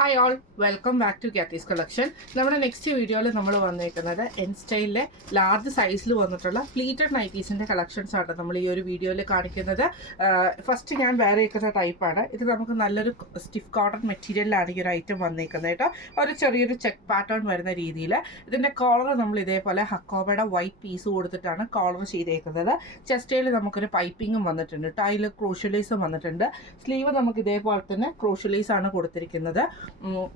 Hi all, welcome back to Katie's collection. നമ്മുടെ next വീഡിയോയിൽ നമ്മൾ വന്നിരിക്കുന്നത് എൻ സ്റ്റൈലിലെ ലാർജ് സൈസിൽ വന്നിട്ടുള്ള പ്ലീറ്റഡ് നൈറ്റീസിൻ്റെ കളക്ഷൻസ് ആണ് നമ്മൾ ഈ ഒരു വീഡിയോയിൽ കാണിക്കുന്നത്. ഫസ്റ്റ് ഞാൻ വേറെ ഇരിക്കുന്ന ടൈപ്പാണ്. ഇത് നമുക്ക് നല്ലൊരു സ്റ്റിഫ് കോട്ടൺ മെറ്റീരിയലിലാണ് ഈ ഒരു ഐറ്റം വന്നിരിക്കുന്നത് കേട്ടോ. ഒരു ചെറിയൊരു ചെക്ക് പാറ്റേൺ വരുന്ന രീതിയിൽ ഇതിൻ്റെ കോളർ നമ്മൾ ഇതേപോലെ ഹക്കോബയുടെ വൈറ്റ് പീസ് കൊടുത്തിട്ടാണ് കോളർ ചെയ്തേക്കുന്നത്. ചെസ്റ്റയിൽ നമുക്കൊരു പൈപ്പിങ്ങും വന്നിട്ടുണ്ട് കേട്ടോ. അതിൽ ക്രോഷ്യലൈസും വന്നിട്ടുണ്ട്. സ്ലീവ് നമുക്ക് ഇതേപോലെ തന്നെ ക്രോഷ്യലൈസ് ആണ് കൊടുത്തിരിക്കുന്നത്.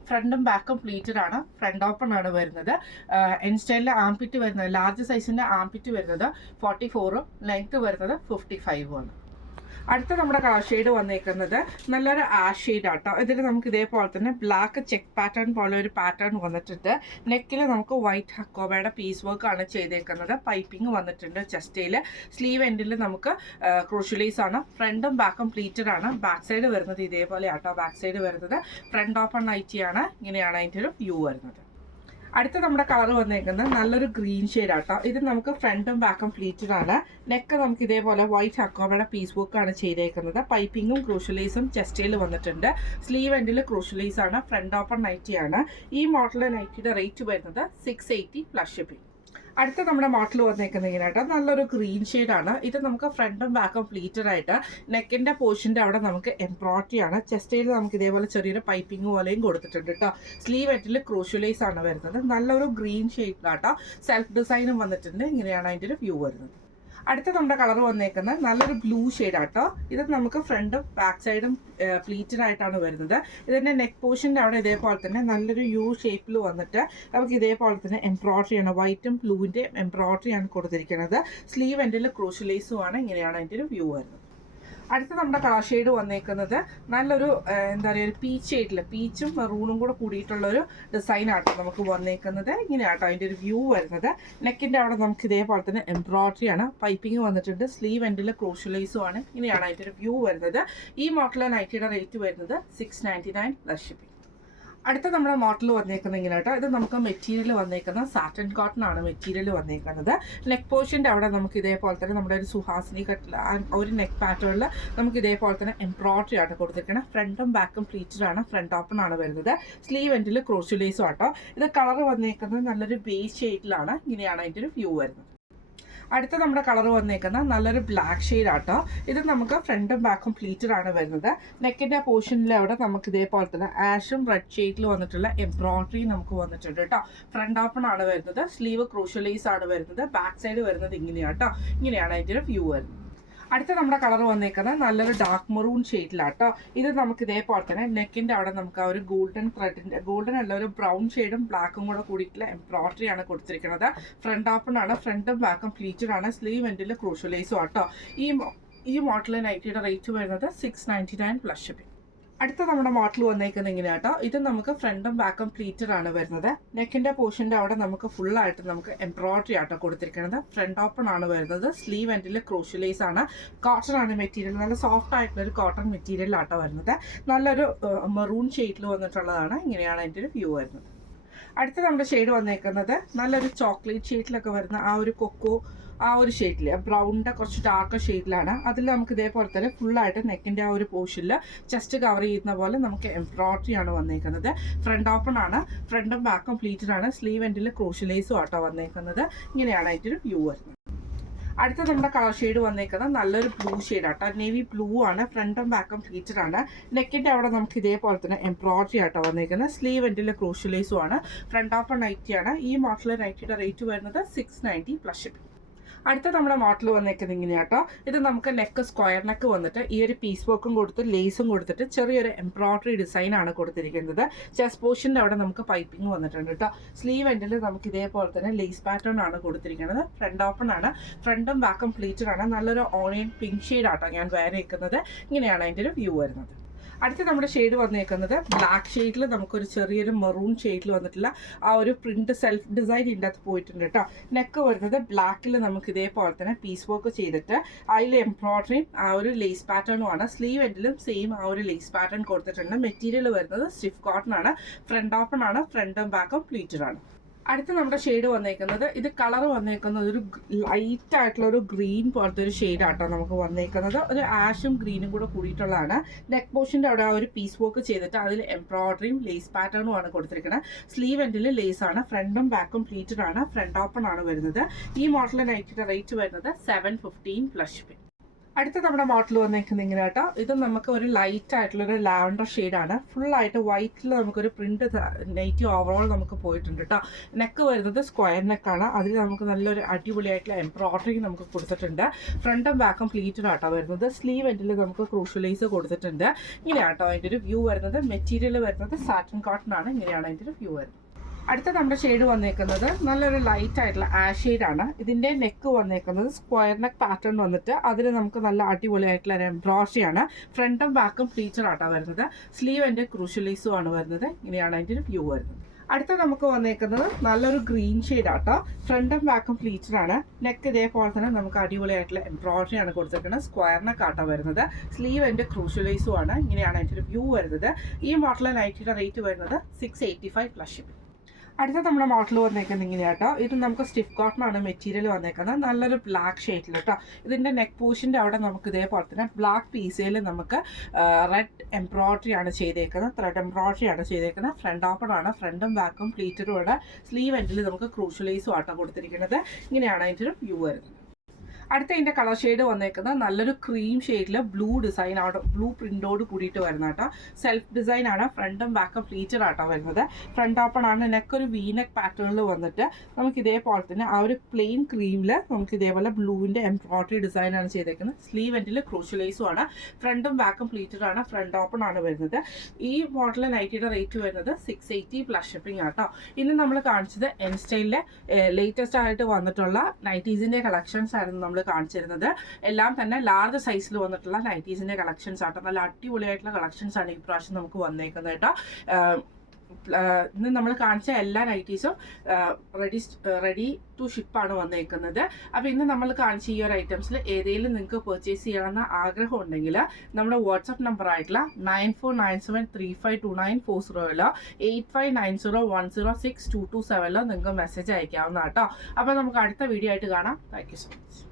ഫ്രണ്ടും ബാക്കും പ്ലീറ്റഡ് ആണ്. ഫ്രണ്ട് ഓപ്പൺ ആണ് വരുന്നത്. എൻ സ്റ്റൈലിലെ ആംപിറ്റ് വരുന്നത് ലാർജ് സൈസിൻ്റെ ആംപിറ്റ് വരുന്നത് 44ഉം ലെങ്ത് വരുന്നത് 55ഉം ആണ്. അടുത്ത നമ്മുടെ കളർ ഷെയ്ഡ് വന്നേക്കുന്നത് നല്ലൊരു ആഷ് ഷെയ്ഡ് ആട്ടോ. ഇതിൽ നമുക്ക് ഇതേപോലെ തന്നെ ബ്ലാക്ക് ചെക്ക് പാറ്റേൺ പോലെ ഒരു പാറ്റേൺ വന്നിട്ടുണ്ട്. നെക്കിൽ നമുക്ക് വൈറ്റ് ഹക്കോബയുടെ പീസ് വർക്ക് ആണ് ചെയ്തേക്കുന്നത്. പൈപ്പിംഗ് വന്നിട്ടുണ്ട് ചെസ്റ്റയിൽ. സ്ലീവ് എൻഡിൽ നമുക്ക് ക്രോഷ്യലൈസ് ആണ്. ഫ്രണ്ടും ബാക്കും പ്ലീറ്റഡ് ആണ്. ബാക്ക് സൈഡ് വരുന്നത് ഇതേപോലെ ആട്ടോ. ബാക്ക് സൈഡ് വരുന്നത് ഫ്രണ്ട് ഓപ്പൺ നൈറ്റിയാണ്. ഇങ്ങനെയാണ് അതിൻ്റെ ഒരു വ്യൂ വരുന്നത്. അടുത്ത നമ്മുടെ കളർ വന്നേക്കുന്നത് നല്ലൊരു ഗ്രീൻ ഷെയ്ഡ് ആട്ടോ. ഇത് നമുക്ക് ഫ്രണ്ടും ബാക്കും പ്ലീറ്റഡ് ആണ്. നെക്ക് നമുക്ക് ഇതേപോലെ വൈറ്റ് ഹക്കോബയുടെ പീസ് വർക്ക് ആണ് ചെയ്തേക്കുന്നത്. പൈപ്പിങ്ങും ക്രൂഷ്യലൈസും ചെസ്റ്റയിൽ വന്നിട്ടുണ്ട്. സ്ലീവ് എൻഡിൽ ക്രൂഷ്യലൈസ് ആണ്. ഫ്രണ്ട് ഓപ്പൺ നൈറ്റിയാണ്. ഈ മോഡൽ നൈറ്റിയുടെ റേറ്റ് വരുന്നത് 680 പ്ലസ് ഷിപ്പിംഗ്. അടുത്ത നമ്മുടെ മോഡൽ വന്നേക്കുന്നത് ഇങ്ങനെയായിട്ട് നല്ലൊരു ഗ്രീൻ ഷെയ്ഡാണ്. ഇത് നമുക്ക് ഫ്രണ്ടും ബാക്കും പ്ലീറ്റഡ് ആയിട്ട് നെക്കിൻ്റെ പോർഷൻ്റെ അവിടെ നമുക്ക് എംബ്രോയിഡറി ആണ്. ചെസ്റ്റയിൽ നമുക്ക് ഇതേപോലെ ചെറിയൊരു പൈപ്പിംഗ് പോലെയും കൊടുത്തിട്ടുണ്ട് കേട്ടോ. സ്ലീവ് എറ്റിൽ ക്രൂഷ്യലൈസ് ആണ് വരുന്നത്. നല്ലൊരു ഗ്രീൻ ഷെയ്ഡിലാട്ടോ. സെൽഫ് ഡിസൈനും വന്നിട്ടുണ്ട്. ഇങ്ങനെയാണ് അതിൻ്റെ ഒരു വ്യൂ വരുന്നത്. അടുത്ത നമ്മുടെ കളർ വന്നേക്കുന്നത് നല്ലൊരു ബ്ലൂ ഷെയ്ഡാട്ടോ. ഇത് നമുക്ക് ഫ്രണ്ടും ബാക്ക് സൈഡും പ്ലീറ്റഡ് ആയിട്ടാണ് വരുന്നത്. ഇതിൻ്റെ നെക്ക് പോർഷൻ്റെ അവിടെ ഇതേപോലെ തന്നെ നല്ലൊരു യു ഷേപ്പിൽ വന്നിട്ട് നമുക്ക് ഇതേപോലെ തന്നെ എംബ്രോയിഡറി ആണ്. വൈറ്റും ബ്ലൂവിൻ്റെ എംബ്രോയിഡറി ആണ് കൊടുത്തിരിക്കുന്നത്. സ്ലീവ് എൻഡിൽ ക്രൂഷ്യലൈസും ആണ്. ഇങ്ങനെയാണ് അതിൻ്റെ ഒരു വ്യൂ വരുന്നത്. അടുത്ത നമ്മുടെ കളർ ഷെയ്ഡ് വന്നേക്കുന്നത് നല്ലൊരു എന്താ പറയുക ഒരു പീച്ച് ഷെയ്ഡിൽ പീച്ചും മെറൂണും കൂടെ കൂടിയിട്ടുള്ളൊരു ഡിസൈനാട്ടോ നമുക്ക് വന്നേക്കുന്നത്. ഇങ്ങനെയാട്ടോ അതിൻ്റെ ഒരു വ്യൂ വരുന്നത്. നെക്കിൻ്റെ അവിടെ നമുക്ക് ഇതേപോലെ തന്നെ എംബ്രോയിഡറി ആണ്. പൈപ്പിംഗ് വന്നിട്ടുണ്ട്. സ്ലീവ് എൻഡിൽ ക്രോഷ്യലൈസും ആണ്. ഇങ്ങനെയാണ് അതിൻ്റെ ഒരു വ്യൂ വരുന്നത്. ഈ മോഡൽ നൈറ്റിയുടെ റേറ്റ് വരുന്നത് 699 പ്ലസ് ഷിപ്പിംഗ്. അടുത്ത നമ്മുടെ മോഡൽ വന്നേക്കുന്നത് ഇങ്ങനെ കേട്ടോ. ഇത് നമുക്ക് മെറ്റീരിയൽ വന്നേക്കുന്നത് സാറ്റൻ കോട്ടൺ ആണ് മെറ്റീരിയൽ വന്നേക്കുന്നത്. നെക്ക് പോർഷൻ്റെ അവിടെ നമുക്ക് ഇതേപോലെ തന്നെ നമ്മുടെ ഒരു സുഹാസിനി കട്ടിൽ ഒരു നെക്ക് പാറ്റേണിൽ നമുക്ക് ഇതേപോലെ തന്നെ എംബ്രോയിഡറി ആണ് കൊടുത്തിരിക്കുന്നത്. ഫ്രണ്ടും ബാക്കും പ്ലീറ്റഡ് ആണ്. ഫ്രണ്ട് ഓപ്പൺ ആണ് വരുന്നത്. സ്ലീവ് എൻഡിൽ ക്രോഷ്യലൈസും ആട്ടോ. ഇത് കളർ വന്നേക്കുന്നത് നല്ലൊരു ബേസ് ഷെയ്ഡിലാണ്. ഇങ്ങനെയാണ് അതിൻ്റെ ഒരു വ്യൂ വരുന്നത്. അടുത്ത നമ്മുടെ കളർ വന്നേക്കുന്നത് നല്ലൊരു ബ്ലാക്ക് ഷെയ്ഡ് ആട്ടോ. ഇത് നമുക്ക് ഫ്രണ്ടും ബാക്കും പ്ലീറ്റഡ് ആണ് വരുന്നത്. നെക്കിൻ്റെ പോർഷനിൽ അവിടെ നമുക്ക് ഇതേപോലെ തന്നെ ആഷും റെഡ് ഷെയ്ഡിൽ വന്നിട്ടുള്ള എംബ്രോയിഡറി നമുക്ക് വന്നിട്ടുണ്ട് കേട്ടോ. ഫ്രണ്ട് ഓപ്പൺ ആണ് വരുന്നത്. സ്ലീവ് ക്രൂഷ്യലൈസ് ആണ് വരുന്നത്. ബാക്ക് സൈഡ് വരുന്നത് ഇങ്ങനെയാണ് കേട്ടോ. ഇങ്ങനെയാണ് അതിൻ്റെ ഒരു വ്യൂ വരുന്നത്. അടുത്ത നമ്മുടെ കളർ വന്നേക്കുന്നത് നല്ലൊരു ഡാർക്ക് മെറൂൺ ഷെയ്ഡിലാട്ടോ. ഇത് നമുക്ക് ഇതേപോലെ തന്നെ നെക്കിൻ്റെ അവിടെ നമുക്ക് ആ ഒരു ഗോൾഡൻ അല്ല ഒരു ബ്രൗൺ ഷെയ്ഡും ബ്ലാക്കും കൂടെ കൂടിയിട്ടുള്ള എംബ്രോയിഡറി ആണ് കൊടുത്തിരിക്കുന്നത്. ഫ്രണ്ട് ഓപ്പൺ ആണ്. ഫ്രണ്ടും ബാക്കും പ്ലീറ്റഡ് ആണ്. സ്ലീവ് എൻഡിൽ ക്രൂഷ്യലൈസും ആട്ടോ. ഈ മോഡൽ നൈറ്റിയുടെ റേറ്റ് വരുന്നത് 699 പ്ലസ് ഷിപ്പിംഗ്. അടുത്ത നമ്മുടെ മോഡൽ വന്നേക്കുന്നത് ഇങ്ങനെയാണ് കേട്ടോ. ഇത് നമുക്ക് ഫ്രണ്ടും ബാക്കും പ്ലീറ്റഡ് ആണ് വരുന്നത്. നെക്കിൻ്റെ പോർഷൻ്റെ അവിടെ നമുക്ക് ഫുള്ളായിട്ട് നമുക്ക് എംബ്രോയിഡറി ആട്ടോ കൊടുത്തിരിക്കുന്നത്. ഫ്രണ്ട് ഓപ്പൺ ആണ് വരുന്നത്. സ്ലീവ് എൻഡിൽ ക്രോഷ്യലൈസ് ആണ്. കോട്ടൺ ആണ് മെറ്റീരിയൽ. നല്ല സോഫ്റ്റ് ആയിട്ടുള്ളൊരു കോട്ടൺ മെറ്റീരിയലാട്ടോ വരുന്നത്. നല്ലൊരു മെറൂൺ ഷെയ്ഡിൽ വന്നിട്ടുള്ളതാണ്. ഇങ്ങനെയാണ് അതിൻ്റെ ഒരു വ്യൂ വരുന്നത്. അടുത്ത നമ്മുടെ ഷെയ്ഡ് വന്നേക്കുന്നത് നല്ലൊരു ചോക്ലേറ്റ് ഷെയ്ഡിലൊക്കെ വരുന്ന ആ ഒരു കൊക്കോ ആ ഒരു ഷെയ്ഡിൽ ബ്രൗണിൻ്റെ കുറച്ച് ഡാർക്ക് ഷെയ്ഡിലാണ്. അതിൽ നമുക്ക് ഇതേപോലെ തന്നെ ഫുള്ളായിട്ട് നെക്കിൻ്റെ ആ ഒരു പോർഷനിൽ ചെസ്റ്റ് കവർ ചെയ്യുന്ന പോലെ നമുക്ക് എംബ്രോയിഡറി ആണ് വന്നേക്കുന്നത്. ഫ്രണ്ട് ഓപ്പൺ ആണ്. ഫ്രണ്ടും ബാക്കും പ്ലീറ്റഡ് ആണ്. സ്ലീവ് എൻഡിൽ ക്രോഷ്യലൈസും ആട്ടോ വന്നേക്കുന്നത്. ഇങ്ങനെയാണ് അതിൻ്റെ ഒരു വ്യൂ വരുന്നത്. അടുത്ത നമ്മുടെ കളർ ഷെയ്ഡ് വന്നേക്കുന്നത് നല്ലൊരു ബ്ലൂ ഷെയ്ഡ് ആട്ടോ. നേവി ബ്ലൂ ആണ്. ഫ്രണ്ടും ബാക്കും പ്ലീറ്റഡ് ആണ്. നെക്കിൻ്റെ അവിടെ നമുക്ക് ഇതേപോലെ തന്നെ എംബ്രോയിഡറി ആട്ടോ വന്നേക്കുന്നത്. സ്ലീവ് എൻഡിൽ ക്രോഷ്യലൈസും ആണ്. ഫ്രണ്ട് ഓപ്പൺ നൈറ്റിയാണ്. ഈ മോഡൽ നൈറ്റിയുടെ റേറ്റ് വരുന്നത് 690 പ്ലസ് ഷിപ്പിംഗ്. അടുത്ത നമ്മുടെ മോഡൽ വന്നേക്കുന്നത് ഇങ്ങനെയാട്ടോ. ഇത് നമുക്ക് നെക്ക് സ്ക്വയർ നെക്ക് വന്നിട്ട് ഈ ഒരു പീസ് വർക്കും കൊടുത്ത് ലേസും കൊടുത്തിട്ട് ചെറിയൊരു എംബ്രോയിഡറി ഡിസൈനാണ് കൊടുത്തിരിക്കുന്നത്. ചെസ്റ്റ് പോർഷൻ്റെ അവിടെ നമുക്ക് പൈപ്പിംഗ് വന്നിട്ടുണ്ട് കേട്ടോ. സ്ലീവ് എൻഡിൽ നമുക്ക് ഇതേപോലെ തന്നെ ലേസ് പാറ്റേൺ ആണ് കൊടുത്തിരിക്കുന്നത്. ഫ്രണ്ട് ഓപ്പൺ ആണ്. ഫ്രണ്ടും ബാക്കും പ്ലീറ്റഡ് ആണ്. നല്ലൊരു ഓണിയൻ പിങ്ക് ഷെയ്ഡ് ആട്ടോ ഞാൻ വേറെ വെക്കുന്നത്. ഇങ്ങനെയാണ് അതിൻ്റെ ഒരു വ്യൂ വരുന്നത്. അടുത്ത നമ്മുടെ ഷെയ്ഡ് വന്നേക്കുന്നത് ബ്ലാക്ക് ഷെയ്ഡിൽ നമുക്കൊരു ചെറിയൊരു മെറൂൺ ഷെയ്ഡിൽ വന്നിട്ടുള്ള ആ ഒരു പ്രിന്റ് സെൽഫ് ഡിസൈൻ ഇതിൻ്റെ അകത്ത് പോയിട്ടുണ്ട് കേട്ടോ. നെക്ക് വരുന്നത് ബ്ലാക്കിൽ നമുക്ക് ഇതേപോലെ തന്നെ പീസ് വർക്ക് ചെയ്തിട്ട് അതിൽ എംബ്രോയിഡറിയും ആ ഒരു ലേസ് പാറ്റേണും ആണ്. സ്ലീവ് എൻഡിലും സെയിം ആ ഒരു ലേസ് പാറ്റേൺ കൊടുത്തിട്ടുണ്ട്. മെറ്റീരിയൽ വരുന്നത് സ്റ്റിഫ് കോട്ടൺ ആണ്. ഫ്രണ്ട് ഓപ്പൺ ആണ്. ഫ്രണ്ടും ബാക്കും പ്ലീറ്റഡ് ആണ്. അടുത്ത നമ്മുടെ ഷെയ്ഡ് വന്നേക്കുന്നത്, ഇത് കളർ വന്നേക്കുന്നത് ഒരു ലൈറ്റ് ആയിട്ടുള്ള ഒരു ഗ്രീൻ പോലത്തെ ഒരു ഷെയ്ഡാട്ടോ നമുക്ക് വന്നേക്കുന്നത്. ഒരു ആഷും ഗ്രീനും കൂടെ കൂടിയിട്ടുള്ളതാണ്. നെക്ക് പോർഷൻ്റെ അവിടെ ആ ഒരു പീസ് വർക്ക് ചെയ്തിട്ട് അതിൽ എംബ്രോയിഡറിയും ലേസ് പാറ്റേണും ആണ് കൊടുത്തിരിക്കുന്നത്. സ്ലീവ് എൻഡിൽ ലേസ് ആണ്, ഫ്രണ്ടും ബാക്കും പ്ലീറ്റഡ് ആണ്, ഫ്രണ്ട് ഓപ്പൺ ആണ് വരുന്നത്. ഈ മോഡലിൻ്റെ നൈറ്റിയുടെ റേറ്റ് വരുന്നത് 715 പ്ലസ് ഷിപ്പിംഗ്. അടുത്ത നമ്മുടെ മോഡൽ വന്നേക്കുന്നത് ഇങ്ങനെ കേട്ടോ. ഇത് നമുക്ക് ഒരു ലൈറ്റ് ആയിട്ടുള്ളൊരു ലാവൻഡർ ഷെയ്ഡാണ്. ഫുള്ളായിട്ട് വൈറ്റിൽ നമുക്കൊരു പ്രിന്റ് നൈറ്റി ഓവറോൾ നമുക്ക് പോയിട്ടുണ്ട് കേട്ടോ. നെക്ക് വരുന്നത് സ്ക്വയർ നെക്കാണ്. അതിൽ നമുക്ക് നല്ലൊരു അടിപൊളിയായിട്ടുള്ള എംബ്രോയിഡറി നമുക്ക് കൊടുത്തിട്ടുണ്ട്. ഫ്രണ്ടും ബാക്കും പ്ലീറ്റഡ് ആട്ടോ വരുന്നത്. സ്ലീവ് എൻഡിൽ നമുക്ക് ക്രൂഷ്യലൈസ് കൊടുത്തിട്ടുണ്ട്. ഇങ്ങനെയാട്ടോ അതിൻ്റെ ഒരു വ്യൂ വരുന്നത്. മെറ്റീരിയൽ വരുന്നത് സാറ്റിൻ കോട്ടൺ ആണ്. ഇങ്ങനെയാണ് അതിൻ്റെ ഒരു വ്യൂ വരുന്നത്. അടുത്ത നമ്മുടെ ഷെയ്ഡ് വന്നേക്കുന്നത് നല്ലൊരു ലൈറ്റ് ആയിട്ടുള്ള ആഷ് ഷെയ്ഡാണ്. ഇതിൻ്റെ നെക്ക് വന്നേക്കുന്നത് സ്ക്വയർ നെക്ക് പാറ്റേൺ വന്നിട്ട് അതിൽ നമുക്ക് നല്ല അടിപൊളിയായിട്ടുള്ള ഒരു എംബ്രോയിഡറിയാണ്. ഫ്രണ്ടും ബാക്കും പ്ലീറ്റഡ് ആട്ടോ വരുന്നത്. സ്ലീവ് എൻ്റെ ക്രൂഷ്യലൈസും ആണ് വരുന്നത്. ഇങ്ങനെയാണ് അതിൻ്റെ ഒരു വ്യൂ വരുന്നത്. അടുത്ത നമുക്ക് വന്നേക്കുന്നത് നല്ലൊരു ഗ്രീൻ ഷെയ്ഡാട്ടോ. ഫ്രണ്ടും ബാക്കും പ്ലീറ്റഡ് ആണ്. നെക്ക് ഇതേപോലെ തന്നെ നമുക്ക് അടിപൊളിയായിട്ടുള്ള എംബ്രോയിഡറി ആണ് കൊടുത്തിരിക്കുന്നത്. സ്ക്വയർ നെക്ക് ആട്ടോ വരുന്നത്. സ്ലീവ് എൻ്റെ ക്രൂഷ്യലൈസും ആണ്. ഇങ്ങനെയാണ് അതിൻ്റെ ഒരു വ്യൂ വരുന്നത്. ഈ മോഡലിലെ നൈറ്റിയുടെ റേറ്റ് വരുന്നത് 685 പ്ലസ് ഷിപ്പിംഗ്. അടുത്ത നമ്മുടെ മോഡൽ വന്നേക്കുന്നത് ഇങ്ങനെയാട്ടോ. ഇത് നമുക്ക് സ്റ്റിഫ് കോട്ടൺ ആണ് മെറ്റീരിയൽ വന്നേക്കുന്നത്. നല്ലൊരു ബ്ലാക്ക് ഷെയ്ഡിൽ കേട്ടോ. ഇതിൻ്റെ നെക്ക് പോർഷൻ്റെ അവിടെ നമുക്ക് ഇതേപോലെ തന്നെ ബ്ലാക്ക് പീസയിൽ നമുക്ക് റെഡ് എംബ്രോയിഡറി ആണ് ചെയ്തേക്കുന്നത്. ത്രെഡ് എംബ്രോയിഡറി ആണ് ചെയ്തേക്കുന്നത്. ഫ്രണ്ട് ഓപ്പൺ ആണ്. ഫ്രണ്ടും ബാക്കും പ്ലീറ്റഡും ആണ്. സ്ലീവ് എൻഡിൽ നമുക്ക് ക്രൂഷ്യലൈസും ആട്ടോ കൊടുത്തിരിക്കുന്നത്. ഇങ്ങനെയാണ് അതിൻ്റെ ഒരു വ്യൂ വരുന്നത്. അടുത്ത ഇതിൻ്റെ കളർ ഷെയ്ഡ് വന്നേക്കുന്നത് നല്ലൊരു ക്രീം ഷെയ്ഡിൽ ബ്ലൂ ഡിസൈൻ ആട്ടോ, ബ്ലൂ പ്രിൻ്റോട് കൂടിയിട്ട് വരുന്ന കേട്ടോ. സെൽഫ് ഡിസൈൻ ആണ്. ഫ്രണ്ടും ബാക്കും പ്ലീറ്റഡ് ആട്ടോ വരുന്നത്. ഫ്രണ്ട് ഓപ്പൺ ആണ്. നെക്ക് ഒരു വി നെക്ക് പാറ്റേണിൽ വന്നിട്ട് നമുക്ക് ഇതേപോലെ തന്നെ ആ ഒരു പ്ലെയിൻ ക്രീമിൽ നമുക്ക് ഇതേപോലെ ബ്ലൂവിൻ്റെ എംബ്രോയിഡറി ഡിസൈൻ ആണ് ചെയ്തേക്കുന്നത്. സ്ലീവ് എൻഡിൽ ക്രൂഷ്യലൈസും ആണ്. ഫ്രണ്ടും ബാക്കും പ്ലീറ്റഡ് ആണ്. ഫ്രണ്ട് ഓപ്പൺ ആണ് വരുന്നത്. ഈ മോഡലിലെ നൈറ്റിയുടെ റേറ്റ് വരുന്നത് 680 പ്ലസ് ഷിപ്പിംഗ് ആട്ടോ. ഇന്ന് നമ്മൾ കാണിച്ചത് എൻ സ്റ്റൈലിലെ ലേറ്റസ്റ്റ് ആയിട്ട് വന്നിട്ടുള്ള നൈറ്റീസിൻ്റെ കളക്ഷൻസ് ആയിരുന്നു നമ്മൾ കാണിച്ചിരുന്നത്. എല്ലാം തന്നെ ലാർജ് സൈസിൽ വന്നിട്ടുള്ള നൈറ്റീസിൻ്റെ കളക്ഷൻസ് ആട്ടോ. നല്ല അടിപൊളിയായിട്ടുള്ള കളക്ഷൻസ് ആണ് ഈ പ്രാവശ്യം നമുക്ക് വന്നേക്കുന്നത് കേട്ടോ. ഇന്ന് നമ്മൾ കാണിച്ച എല്ലാ നൈറ്റീസും റെഡി ടു ഷിപ്പാണ് വന്നേക്കുന്നത്. അപ്പോൾ ഇന്ന് നമ്മൾ കാണിച്ച ഈ ഒരു ഐറ്റംസിൽ ഏതെങ്കിലും നിങ്ങൾക്ക് പർച്ചേസ് ചെയ്യണമെന്ന ആഗ്രഹം ഉണ്ടെങ്കിൽ നമ്മുടെ വാട്സപ്പ് നമ്പർ ആയിട്ടുള്ള 9497352940 8590106227 നിങ്ങൾക്ക് മെസ്സേജ് അയക്കാവുന്ന കേട്ടോ. അപ്പോൾ നമുക്ക് അടുത്ത വീഡിയോ ആയിട്ട് കാണാം. Thank you so much.